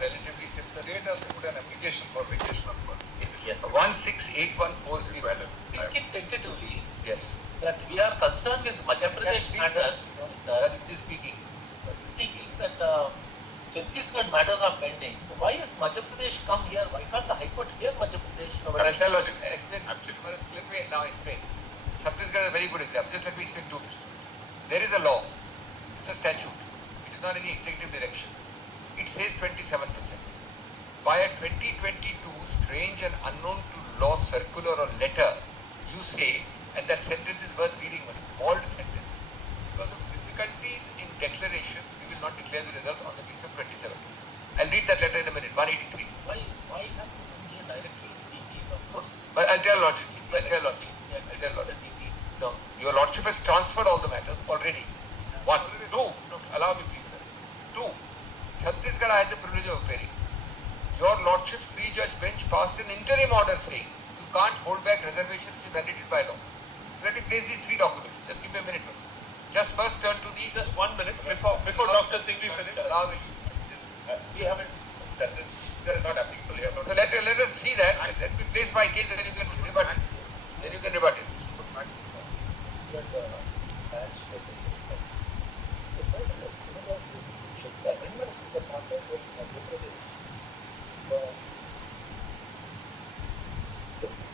relatively simple. State has to put an application for vacation of work. Yes. 168140. Think it tentatively. Yes. That we are concerned with Madhya Pradesh matters. That is speaking. Thinking that Chhattisgarh matters are pending. Why is Madhya Pradesh come here? Why can't the High Court hear Madhya Pradesh? No, but I'll tell you, explain. Absolutely. Let me now explain. Chhattisgarh is a very good example. Just let me explain 2 minutes. There is a law. It's a statute. It is not any executive direction. It says 27%. By a 2022 strange and unknown to law circular or letter, you say, and that sentence is worth reading, one is bold sentence. Because of difficulties in declaration, we will not declare the result on the basis of 27%. I'll read that letter in a minute, 183. Why have to come here directly to DPs, of course? But I'll tell Lordship. No, your Lordship has transferred all the matters already. One. Two. No, allow me please, sir. Two. Chhattisgarh I had the privilege of appearing. Your Lordship's 3-judge bench passed an interim order saying you can't hold back reservation which is mandated by law. So let me place these 3 documents. Just give me a minute, please. Just first turn to the... Just 1 minute before Dr. Singhvi finishes. Allow me. We haven't done this. They are not applicable here. So let us see that. Let me place my case and then you can rebut it. Then you can rebut it. The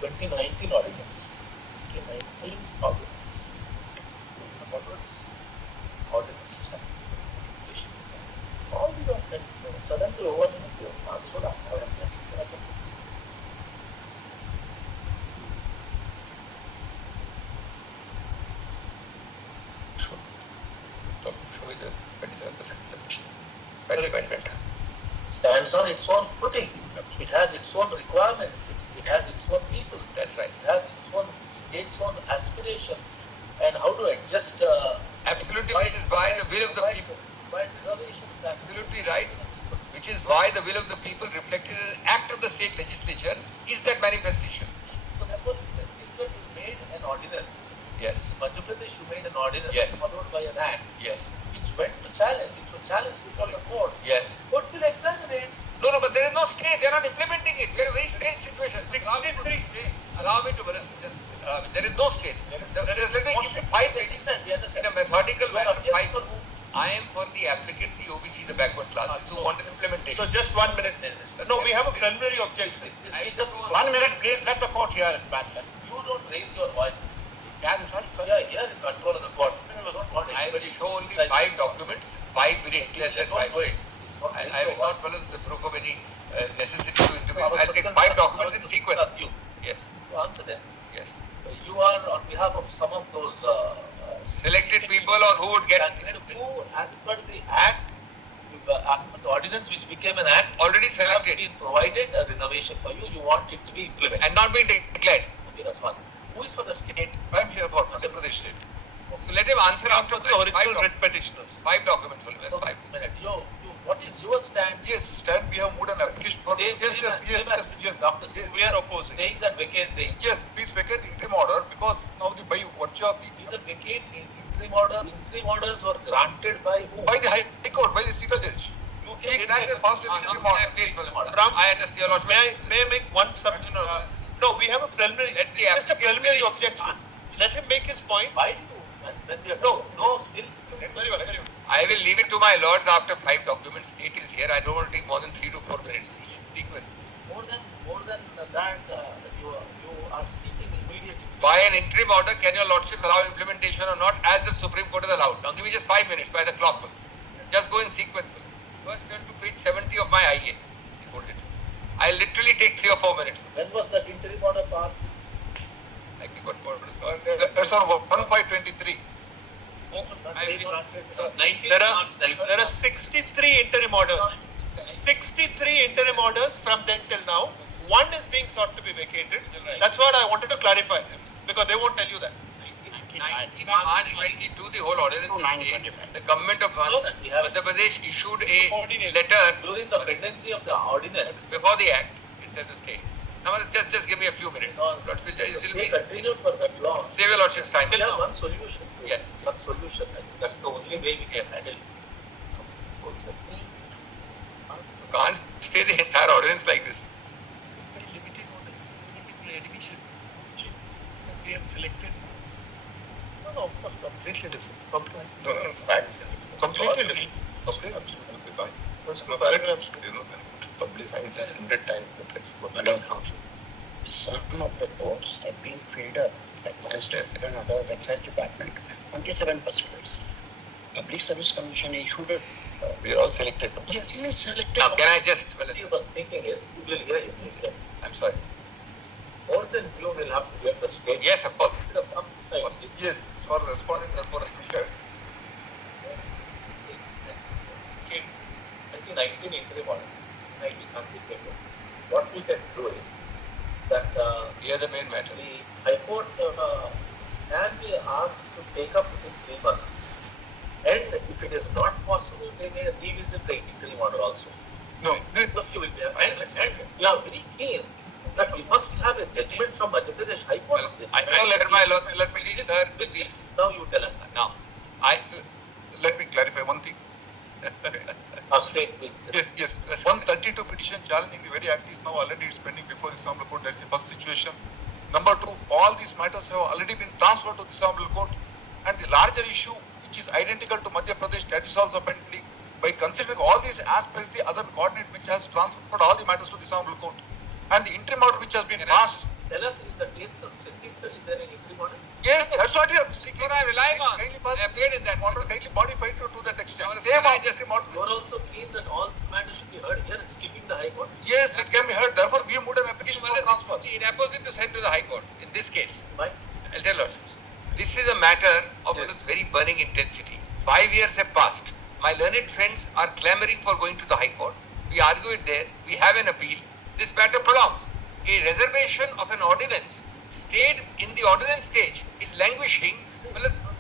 2019 ordinance. 2019 ordinance. Ordinance. All these are suddenly overnight you have transferred after. Show me the 27% by the amendment. Stands on its own footing. It has its own requirements. It has its own people. That's right. It has its own aspirations. And how to adjust. Absolutely, which is why the will of the people. By reservations. Absolutely right. Which is why the will of the people reflected in an act of the state legislature is that manifestation. So therefore, Chhattisgarh you made an ordinance. Yes. Madhya Pradesh you made an ordinance. Yes. Followed by an act. Yes. Which went to challenge. It was challenged before the court. Yes. Court will examine it. No, but there is no stay. They are not implementing it. We are in a very strange situation. Allow me to just. There is no stay. Let me give you 5 pages in a methodical manner. I am for the applicant, the OBC, the backward class, who want an implementation. So just 1 minute. No, we have a preliminary objection. Just 1 minute, please. Let the court hear it back. You don't raise your voices. Yeah, sorry. Yeah, here in control of the court. I will show only 5 documents, 5 minutes, less than 5 minutes. I will not follow the proof of any necessity to intervene. I will take 5 documents in sequence. Yes. To answer them. Yes. You are on behalf of some of those selected people or who would get who, as per the act, as per the ordinance which became an act, already selected, been provided a reservation for you. You want it to be implemented and not being declared. Okay, that's one. Who is for the state? I am here for Madhya Pradesh state. So let him answer after the original writ petitioners. 5 documents only. Yes, 5. What is your stand? Yes, stand. We have moved an application for. Yes. Dr. Singh, we are opposing. Saying that vacate the. Yes, please vacate the interim order because now the by virtue of the. Either vacate interim order. Interim orders were granted by who? By the High Court, by the single judge. He granted first interim order. Please, I understand your lordship. May I make one submission? No, we have a preliminary. Just a preliminary objection. Let him make his point. Why do you? Still. Very well. I will leave it to my lords after 5 documents. State is here. I don't want to take more than 3 to 4 minutes. Sequence. More than that, you are seeking immediate. By an interim order, can your lordships allow implementation or not, as the Supreme Court has allowed? Now give me just 5 minutes by the clock, please. Just go in sequence, please. First turn to page 70 of my IA. Hold it. I'll literally take 3 or 4 minutes. When was that interim order passed? That's on 1523. There are 63 interim orders. 63 interim orders from then till now. One is being sought to be vacated. That's what I wanted to clarify because they won't tell you that. 19 March 22, the whole ordinance is changed. The government of Madhya Pradesh issued a letter during the pendency of the ordinance before the act. It said the state. Now just give me a few minutes. Continues for that long. Save your lordship's time. We have one solution. Yes. One solution. I think that's the only way we can handle it. Can't stay the entire ordinance like this? It's a very limited order, limited admission. That we have selected. No, of course, completely different. No, fact. Completely different. Completely fine. Paragraphs, publicized 100 times. Some of the courts have been filled up, like Magistrate and other Excise Department, 27%. Public Service Commission issued a We are all selected. yes, selected. Now, can I just, See, one thinking is, you will hear you. I'm sorry. More than you will have to get the state. Yes, of course. Instead of come this side. Yes, for respondent, therefore I am here. 2019 interim order, 19 paper. What we can do is that Here the main matter. the High Court can be asked to take up within 3 months. And if it is not possible, they may revisit the interim order also. No, Both of you will be, and we are very keen that we must have a judgment from Madhya Pradesh High Court on this. I let my lord, let me please, sir, please. Now you tell us. Now, let me clarify one thing. Straight with this. Yes, 132 petition challenging the very act is now already pending before the Honorable Court. That's the first situation. Number two, all these matters have already been transferred to the Honorable Court, and the larger issue, which is identical to Madhya Pradesh, that is also pending. By considering all these aspects, the other coordinate which has transferred all the matters to the Honorable Court, and the interim order which has been passed. Tell us in the case of Chhattisgarh, is there any interim order? Yes, that's what you are seeking. what I'm relying on. Kindly I pass appeared in that order, kindly modify to that extent. Now, Same can I order, just- same order. You are also keen that all matters should be heard here, skipping the High Court. Yes, it can be heard. Therefore, we moved an application for transfer. In opposite to send to the High Court, in this case, Why? I'll tell Lordships. This is a matter of Yes. very burning intensity. 5 years have passed. My learned friends are clamoring for going to the High Court. We argue it there. We have an appeal. This matter prolongs. A reservation of an ordinance stayed in the ordinance stage is languishing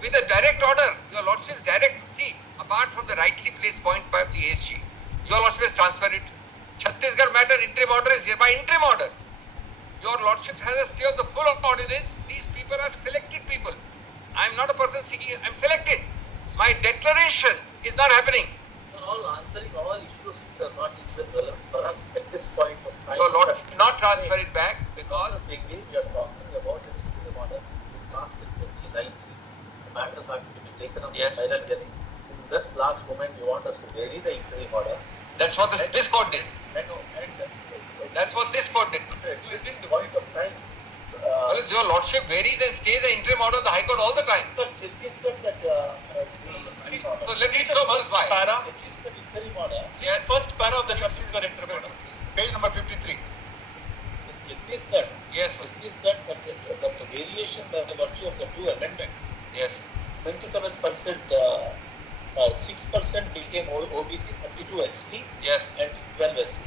with a direct order. Your Lordship's direct, see, apart from the rightly placed point by the ASG, your Lordship has transferred it. Chhattisgarh matter interim order is hereby interim order. Your Lordship has a stay of the full ordinance. These people are selected people. I am not a person seeking, I am selected. My declaration is not happening. You are all answering all issues which are not even relevant for us at this point of time. Your Lordship should not transfer it back Because because again, we are talking about an interim order passed in 2019. The matters are to be taken up Yes. in silent hearing. In this last moment, you want us to bury the interim order. that's what this court did. And That's what this court did. at this point of time, Because your Lordship varies and stays the interim order of the High Court all the time. Chhattisgarh that So let me go first by. Para, Chhattisgarh interim order Yes. first para of the Chhattisgarh interim order. Page number 53. with Chhattisgarh. Yes, Chhattisgarh, that the variation by the virtue of the two amendment, yes. 27%, 6% became OBC, 32 ST, Yes. and 12 SC.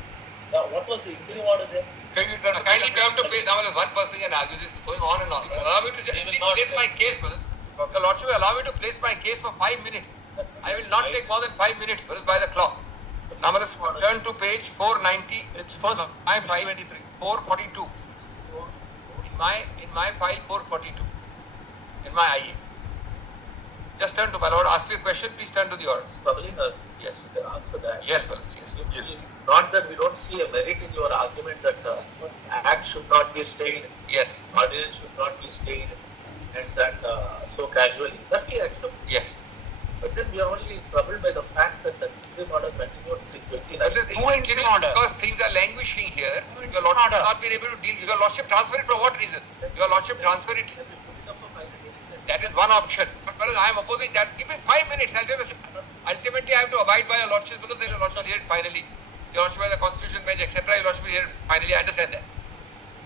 Now, what was the interim order there? Kindly turn Kindly come to place. Now, one person can argue this is going on and on. Allow me to just They will please not place say. my case, Manas. Your Lordship, allow me to place my case for 5 minutes. I will not take more than 5 minutes, Manas, by the clock. Now, Manas, turn to page 490. It's first My file 23. 442. In my file 442. In my IA. Just turn to my lord. Ask me a question. Please turn to the orders. Troubling us. Yes. You can answer that. Yes, Manas. Yes. Not that we don't see a merit in your argument that act should not be stayed, Yes. ordinance should not be stayed, and that so casually. That we accept. Yes. But then we are only troubled by the fact that the interim order continued till 29. But this because things are languishing here. Your Lordship has not been able to deal. Your Lordship transfer it for what reason? Your Lordship transfer it. Then we put it up for final hearing then. That is one option. But whereas I am opposing that, give me 5 minutes. I'll tell you. Ultimately, I have to abide by your Lordship because then your Lordship will hear it finally. Your Lordship has a constitution bench, etc. Your Lordship will hear it finally. I understand that.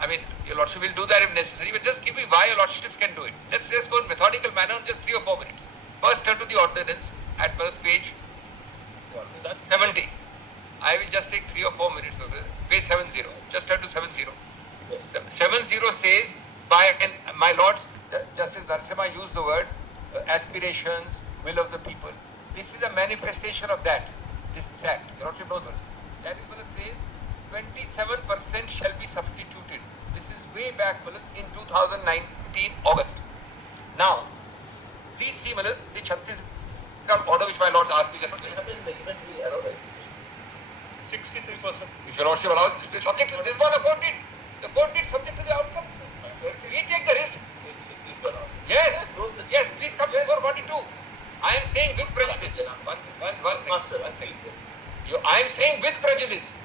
I mean, your Lordship will do that if necessary, but just give me why your Lordships can do it. Let's just go in methodical manner in just 3 or 4 minutes. First, turn to the ordinance at first page That's 70. I will just take 3 or 4 minutes. Page 70. Just turn to 70. Yes. 70 says, by, and my lords, Justice Narasimha used the word aspirations, will of the people. This is a manifestation of that, this act. Your Lordship knows what it is. That is what it says, 27% shall be substituted. This is way back, Malas, in 2019 August. Now, please see, Malas, the Chhattisgarh order which my lords asked me just What will happen in the event we allow verification? 63%. If your lordship allows, this is subject to this was the court did. The court did subject to the outcome. We take the risk. Please go on. Yes, yes, please come to 442. I am saying with prejudice. One Master, second. I am saying with prejudice.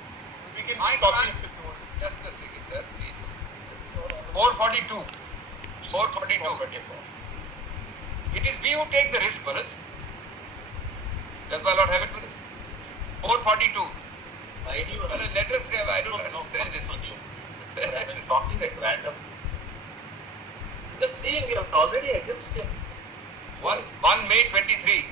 We can My copy class- this if you want. Just a second, sir, please. 442. 442. It is we who take the risk, Manoj. Does my lord have it, Manoj? 442. Why do you Manoj, let us have, I don't understand this. talking at random? Just seeing we are already against him. 1 May 23.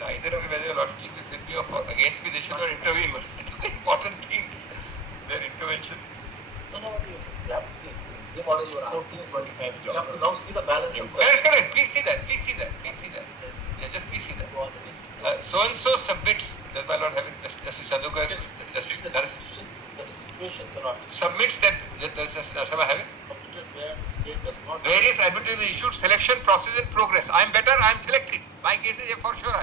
Neither of whether your lordship is with me or against me, they should not intervene. Manoj. That's the important thing. Their intervention. No, you have to see it. See what you are asking. 25 You have to now see the balance of Correct. Please see that. Yeah, just please see that. So and so submits. Does my lord have it? Justice Chandukar, Justice The situation cannot be submits that. Does Justice Nasama have it? computed where the state does not. Various arbitration issued selection process in progress. I am better. I am selected. My case is for sure.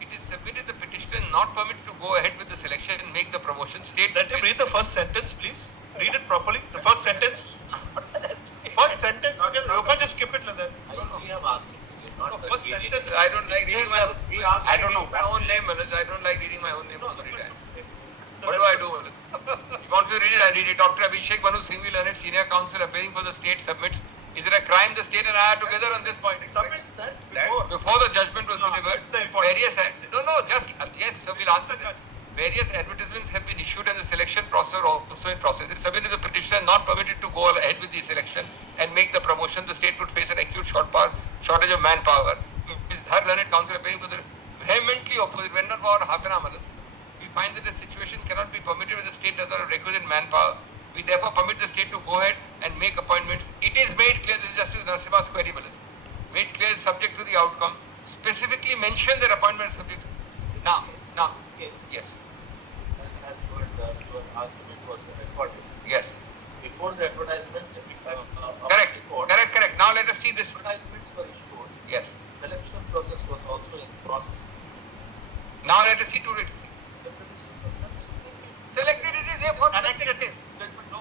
It is submitted. The petitioner not permitted to go ahead with the selection and make the promotion. State. Let him read the first sentence, please. Read it properly. The first sentence. First sentence. You can just skip it like that. We have asked him to give, not No, the first immediate. sentence. I don't like reading my. We asked I don't him know to my give own name, Manoj. I don't like reading my own name No, too many times. the What do I do, Manoj? You want me to read it? I read it. Dr. Abhishek Manu Singhvi Learned Senior Counsel appearing for the state submits. Is it a crime the state and I are together on this point? Submits that before. Before the judgment was No, delivered, that's the important. yes, so we'll answer that. Various advertisements have been issued and the selection process also in process. It is submitted to the petitioner not permitted to go ahead with the selection and make the promotion. The state would face an acute shortage of manpower. Ms. Dhar Learned Counsel appearing for the vehemently opposite, when not for half an hour. We find that the situation cannot be permitted when the state does not have requisite manpower. We therefore permit the state to go ahead and make appointments. It is made clear, this is Justice Narasimha's query, made clear subject to the outcome. Specifically mention their appointment subject. Now, This case, yes, as your argument was recorded, yes, before the advertisement, correct. court, Now let us see this. advertisements were issued, Yes. the election process was also in process. Now let us see 283. When the issue is concerned, this is the- Selected it is a for selected it is.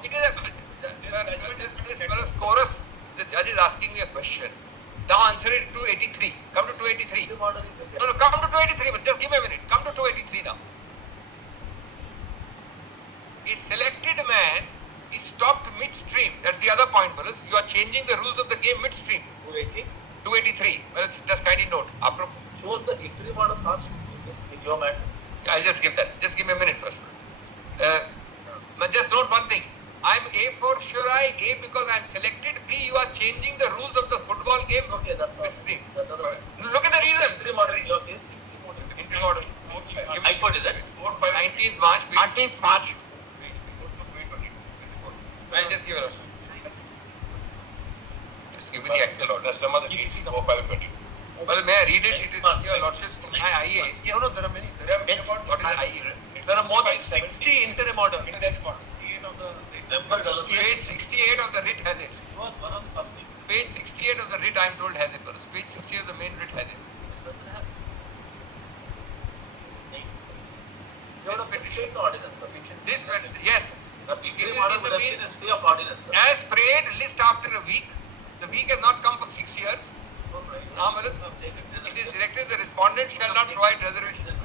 It is this fellow chorus. The judge is asking me a question. Now answer it 283. Come to 283. The order is in there. No, come to 283, but just give me a minute. Come to 283 now. A selected man is stopped midstream. That's the other point, Balas. You are changing the rules of the game midstream. 280 283. Well, just kindly note. shows the interim order passed in your matter. I'll just give that. Just give me a minute first. But just note one thing. I'm A for sure A because I'm selected. B, you are changing the rules of the football game. Okay, that's all. Midstream. That doesn't matter. Look at the reason. Interim order in your case. Interim order. High court, is it? 19th March. 19th March. I'll just give it a Just give me the actual order. Well, may I read it? It is your lordship's my IA. No, there are many. What is IA? There are more than 60 interim orders. Member doesn't. Page 68 of the writ has it. It was one of the first thing. Page 68 of the writ, I am told, has it. Balas. Page 68 of the main writ has it. This doesn't happen. You have the petition. State ordinance. This, yes. The interim order would have been a stay of ordinance. As prayed, list after a week. The week has not come for 6 years. Now, Balas, it is directed the respondent shall not provide reservation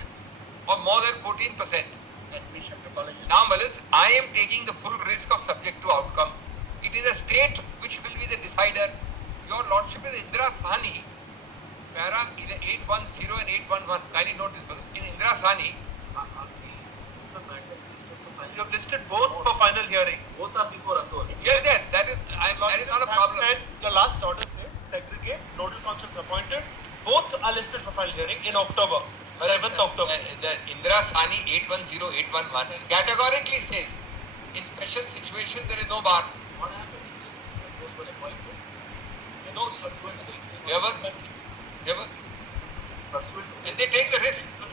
of more than 14%. Admission to colleges. Now, Malas, I am taking the full risk of subject to outcome. It is a state which will be the decider. Your lordship is Indira Sahni, para 810 and 811. Kindly note this, Malas. In Indira Sahni, You have listed both for final hearing. Both are before us only. yes, that is not a problem. Said the last order says segregate, nodal councils appointed. Both are listed for final hearing in October. 7th October. The Indira Sahni 810, 811 categorically says, in special situation there is no bar. What happened in those were appointed? No, They were, Pursuant to and they take the risk. No.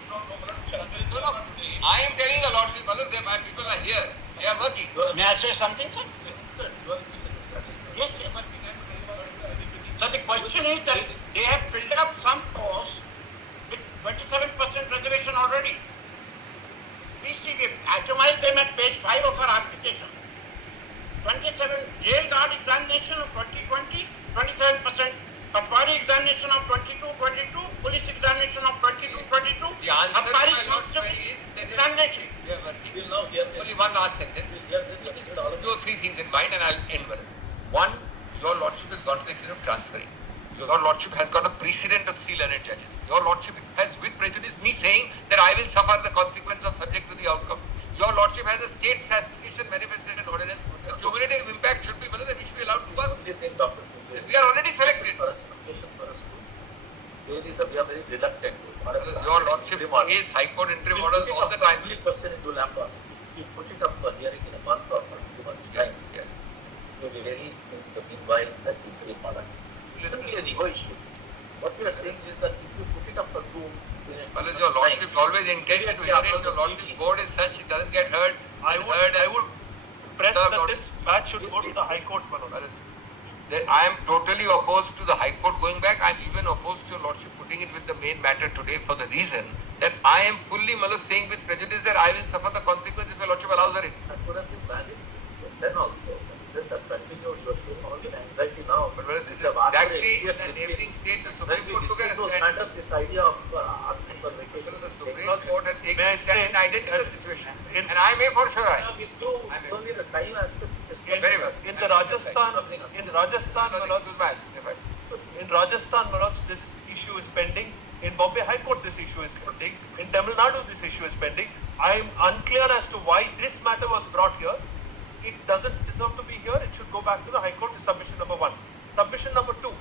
I am telling the lordship, Malas, my people are here. They are working. May I say something, sir? your Yes, sir. So the question is that they have filled up some posts analyze them at page 5 of our application. 27 jail guard examination of 2020, 27%. Patwari examination of 22, police examination of 22. The answer to Abkari my lord's constable query is there is examination. we are working. We'll now hear Only one last sentence. Just all of Two or three things in mind and I'll end with it. One, your lordship has gone to the extent of transferring. Your lordship has got a precedent of 3 learned judges. Your lordship has with prejudice me saying that I will suffer the consequence of subject to the outcome. Your lordship has a state aspiration manifested in ordinance. The cumulative impact should be whether that we should be allowed to work. only thing Dr. Singh We are already selected. for us, application for us to really we are very reluctant to. Because your lordship is high court interim orders all the time. Only question you will have to answer. If you put it up for hearing in a month or 2 months time, Yeah. you will really in the meanwhile that interim order. It will be an ego issue. What we are saying is that if you put it up for 2 Well, as your lordship always intended to hear it, your lordship's board is such it doesn't get heard. I would press Sir, that Lord. this batch should go to the High Court, my lord. I am totally opposed to the High Court going back. I am even opposed to your lordship putting it with the main matter today for the reason that I am fully saying with prejudice that I will suffer the consequence if your lordship allows her in. that would have been valid since then also. Then that continued, you are showing all the anxiety now. But whether this is Have asked for exactly in ACF a this neighboring case. state, the When Supreme we Court took a discuss those stand. matters, this idea of asking for vacation. The is Supreme taken. Court has taken May I a stand say- in identical situation. in- And I may for sure. Yeah, with you, it's only the time aspect which is Very well. In the Rajasthan, my lord, in Rajasthan, my lords, this issue is pending. In Bombay High Court, this issue is pending. In Tamil Nadu, this issue is pending. I am unclear as to why this matter was brought here. It doesn't deserve to be here. It should go back to the High Court. Is submission number 1. Submission number 2.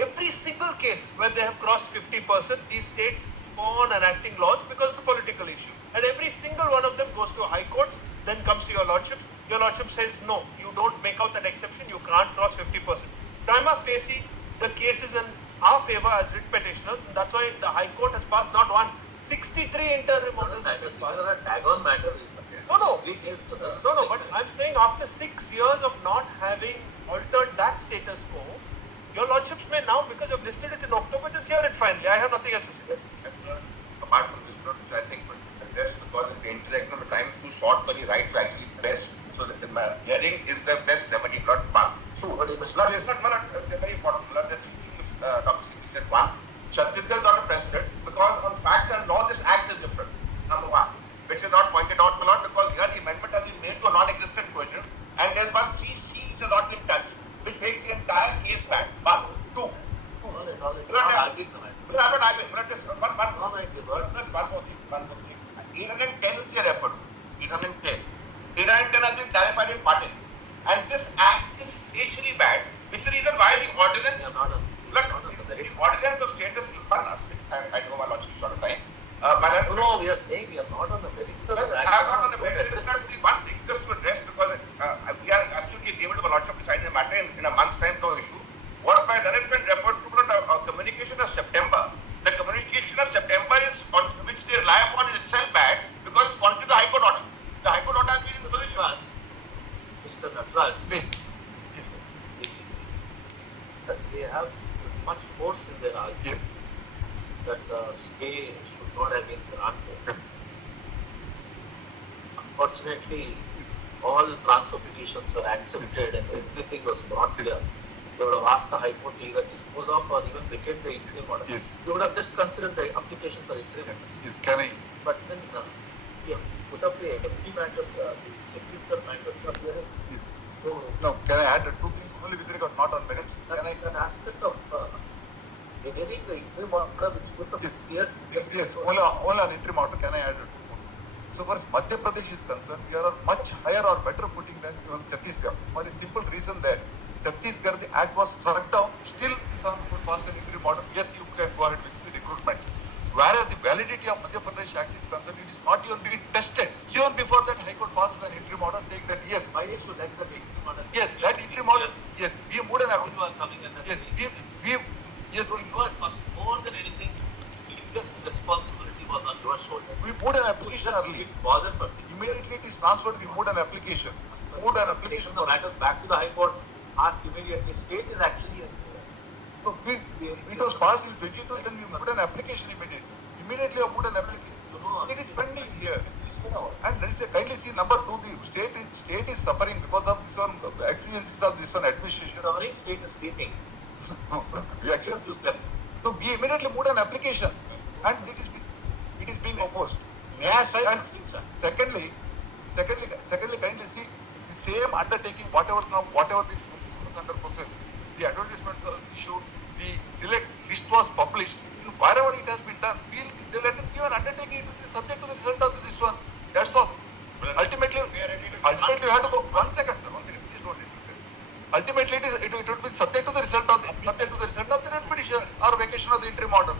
Every single case where they have crossed 50%, these states keep on enacting laws because it's a political issue. And every single one of them goes to High Courts, then comes to your lordship. Your lordship says, no, you don't make out that exception. You can't cross 50%. Prima facie, the case is in our favor as writ petitioners, and that's why the High Court has passed not one, 63 interim orders. That is a tag-on matter. No. Every case to the- No, but I'm saying after 6 years of not having altered that status quo, your lordships may now, because you've listed it in October, just hear it finally. I have nothing else to say. Yes. Apart from this note, which I think would address because the interaction of time is too short for the right to actually press. So the hearing is the best remedy, not one. So, But it must not, not- it's not very important. That's Dr. Singh said one. Chhattisgarh got a precedent because on facts and law, this act is different. Number one, which is not pointed out a lot because here the amendment has been made to a non-existent question and there's one 3C which has not been touched, which makes the entire case bad. One, two. All right. Not arguing the matter. We have not argued, but just one. All right, good word. Plus one more thing. 810 is the referred. 810. 810 has been clarified in patent. And this act is spatially bad, which is the reason why the ordinance. We are not on- Look, not on the the merits. ordinance of status. I know my lordship is short of time. No, we are saying we are not on the merits of Well, the I act. have not on the merits. Let's not see one thing just to address because we are absolutely able to my lordship decide the matter in a month's time, no issue. What my learned friend referred to communication of September. The communication of September is on which they rely upon is itself bad because it's contrary to the High Court order. The High Court order has been in position. Natraj, Mr. Natraj, Please. that they have this much force in their argument that stay should not have been granted. Unfortunately, all transfer petitions are accepted and everything was brought here. They would have asked the High Court to either dispose of or even vacate the interim order. Yes. They would have just considered the application for interim. Can I? But then we have put up the empty matters, the Chhattisgarh matters for hearing. So No, can I add two things only with regard not on merits? that aspect of hearing the interim order which took up 6 years. Only on interim order can I add two more. So far as Madhya Pradesh is concerned, we are on much higher or better footing than even Chhattisgarh. For the simple reason that Chhattisgarh, the act was struck down, still this could pass an interim order. Yes, you can go ahead with the recruitment. Whereas the validity of Madhya Pradesh Act is concerned, it is not even being tested. Even before that, High Court passes an interim order saying that yes, Why did you let the interim order? yes, that interim order, yes, we moved an Now application. you are coming and Yes, saying. yes, So you are more than anything, biggest responsibility was on your shoulders. we moved an application You early. didn't bother for 6 Immediately it is transferred, we moved an application. Moved an application Taken the for matters back to the High Court, asked immediately. State is actually So it was passed in 22, then we put an application immediately. Immediately I put an application. you know. It is pending here. Please put out. And there is a kindly see number state is suffering because of this one exigencies of this one administration. Suffering, state is sleeping. No, we actually, You slept. so we immediately moved an application, and it is being opposed. May I say And something, sir? secondly, kindly see the same undertaking, whatever the institution under process, the advertisements are issued, the select list was published. Wherever it has been done, they let them give an undertaking. It will be subject to the result of this one. That's all. Ultimately, you have to go. One second, sir. Please don't interfere. Ultimately, it would be subject to the result of the writ petition or vacation of the interim order.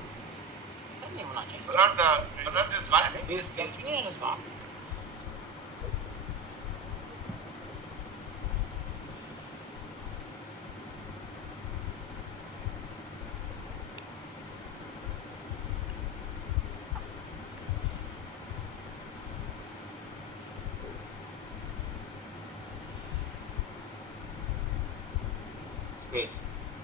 Please, please. Page.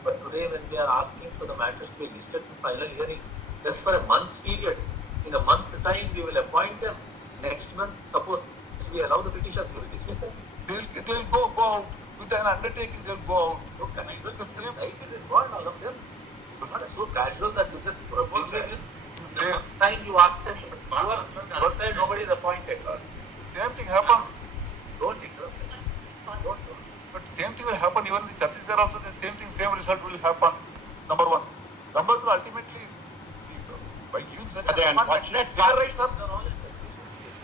But today when we are asking for the matters to be listed for final hearing, just for a month's period, in a month time we will appoint them. Next month, suppose we allow the petitions, we will dismiss them. They'll go out with an undertaking. They'll go out. So casual, The same- life is involved, all of them. It's not so casual that you just propose them in. The next time you ask them, your side nobody is appointed. Same thing happens. Don't interrupt. Don't. But same thing will happen even in the Chhattisgarh also. The same thing, same result will happen. Number one. Number two, ultimately, by giving such The unfortunate their rights are. They're all in the business case.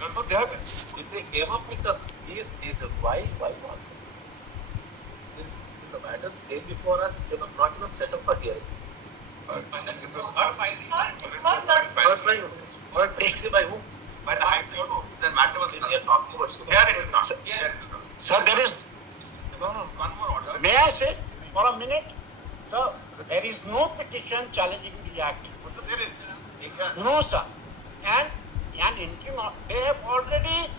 No, they have. If they came up with these reasons, why not? Sir? If the matters came before us, they were not even set up for hearing. First by whom? By the High Court, the matter was We are talking about Supreme Here it is Court. not. Sir, there is, No, one more order. may I say for a minute? Sir, there is no petition challenging the act. There is. Exactly. No, sir. And interim, they have already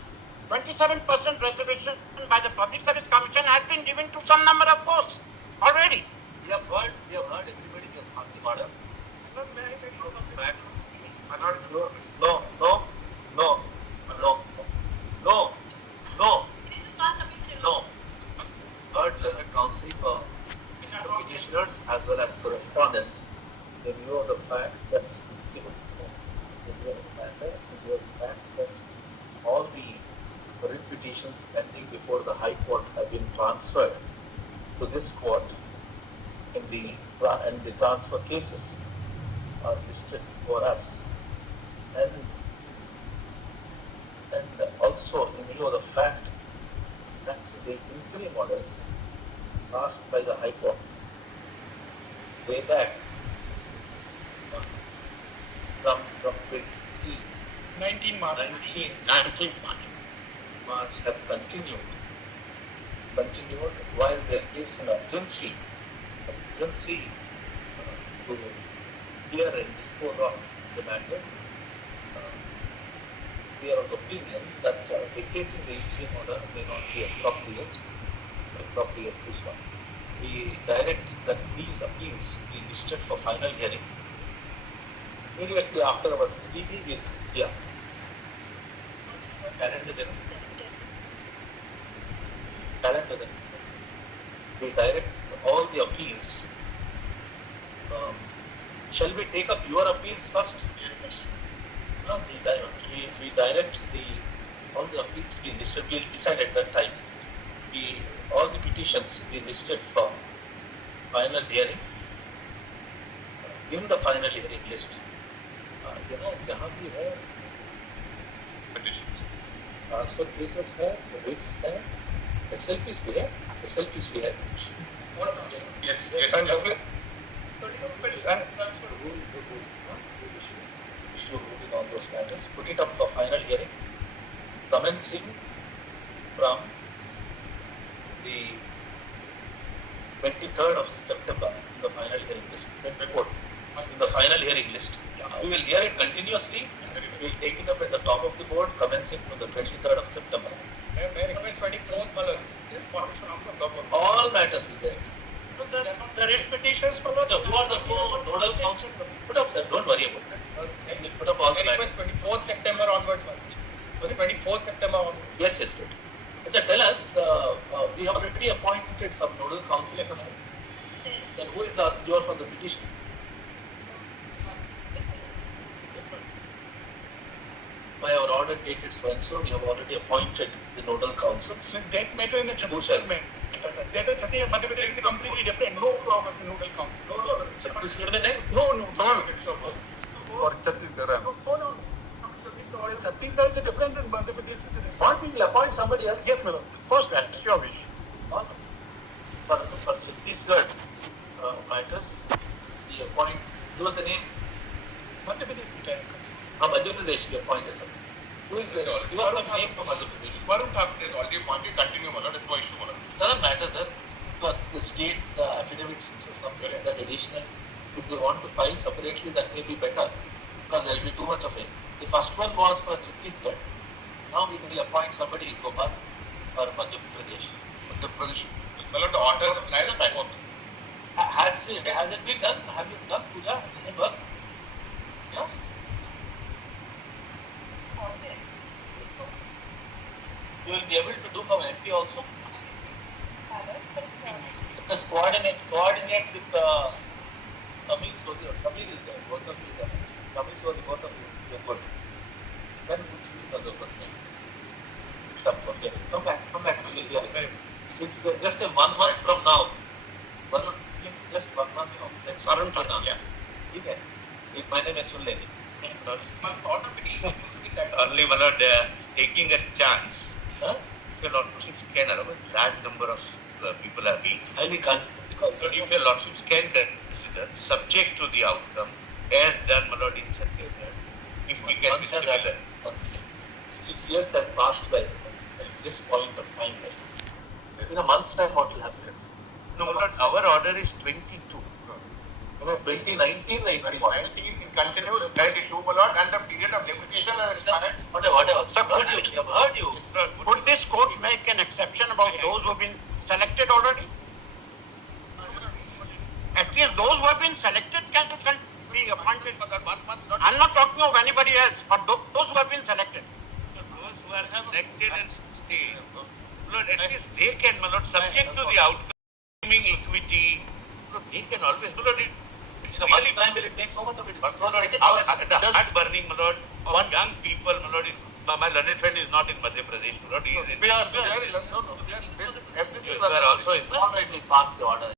27% reservation by the Public Service Commission has been given to some number of posts already. We have heard everybody get Phansi order. No. Heard the counsel for petitioners as well as correspondents. In view of the fact that, all the writ petitions pending before the High Court have been transferred to this court and the transfer cases are listed for us. And also in view of the fact that the interim orders passed by the High Court way back from 19 March. 19th March have continued while there is an urgency to hear and dispose of the matters. We are of the opinion that vacating the interim order may not be appropriate full stop. We direct that these appeals be listed for final hearing immediately after our CD is here. Calendar then. We direct all the appeals. Shall we take up your appeals first? Yes. No, we direct all the appeals be listed. We'll decide at that time. All the petitions be listed for final hearing. In the final hearing list, जहाँ भी है transfer cases है, Ritz है, SLPs भी है. Yes. And issue ruling on those matters, put it up for final hearing, commencing from the 23rd of September, the final hearing list, in the final hearing list. We will hear it continuously. We will take it up at the top of the board, commencing from the 23rd of September. May I recommend 24th Malas? Yes, formation of some government. All matters will be there. The writ petitions for So who are the nodal council? Put up, sir. Don't worry about that. We'll put up all the matters. 24th September onwards. 24th September. Yes, yes, good. Acha, tell us, we have already appointed some nodal council. Then who is you are from the petition? By our order dated so and so, we have already appointed the nodal councils. So that matter in the Chhattisgarh matter, sir. That is Madhya Pradesh is completely different. No noodle council. Chhattisgarh mein nahi? No. Or Chhattisgarh. No. Chhattisgarh is different and Madhya Pradesh is different. Can't we will appoint somebody else? Yes, madam. Of course, that's your wish. For Chhattisgarh matters, we appoint, give us a name. Madhya Pradesh की time council. Madhya Pradesh we appointed somebody. Who is there? Give us the name from Madhya Pradesh. Varun Thakur is already appointed, continue, Malad, there's no issue, Malad. Doesn't matter, sir, because the state's affidavits, so something that additional, if they want to file separately, that may be better, because there will be too much of it. The first one was for Chhattisgarh. Now we will appoint somebody in Gopal or Madhya Pradesh. Madhya Pradesh. Malad, the order applies to both. Has it been done? Have you done puja in work? Yes. You will be able to do from MP also. Just coordinate with Tamil Sodhi. Tamil is there. Both of you are there. Tamil Sodhi, both of you are good. Then we'll discuss about it. Come back. We will hear it. It's just a 1 month from now. Yes, just 1 month from now. That's Varun Thakur, yeah. Okay. My name is Suleni. Only Malad, taking a chance, Huh? if your lordships can allow a large number of people are being. Highly can't because So if your lordships can consider, subject to the outcome, as done Malad in Chhattisgarh, if we can be Once and similar. 6 years have passed by at this point of time. Yes. In a month's time, what will happen? No, Malad, our order is 22. 2019, Continue, 92, Malad, and the period of limitation has expired. Whatever. Sir, could you- We have heard you. Could this court make an exception about those who have been selected already? At least those who have been selected can be appointed. I'm not talking of anybody else, but those who have been selected. Those who are selected and stay, Malad, at least they can, Malad, subject to the outcome, equity, Malad, they can always, Malad, it's In a month's really time, will it make so much of a difference? the heart burning, my lord, of young people, my lord. My learned friend is not in Madhya Pradesh, my lord. He is in. We are, no, we are, everything. You are also in. Already passed the order.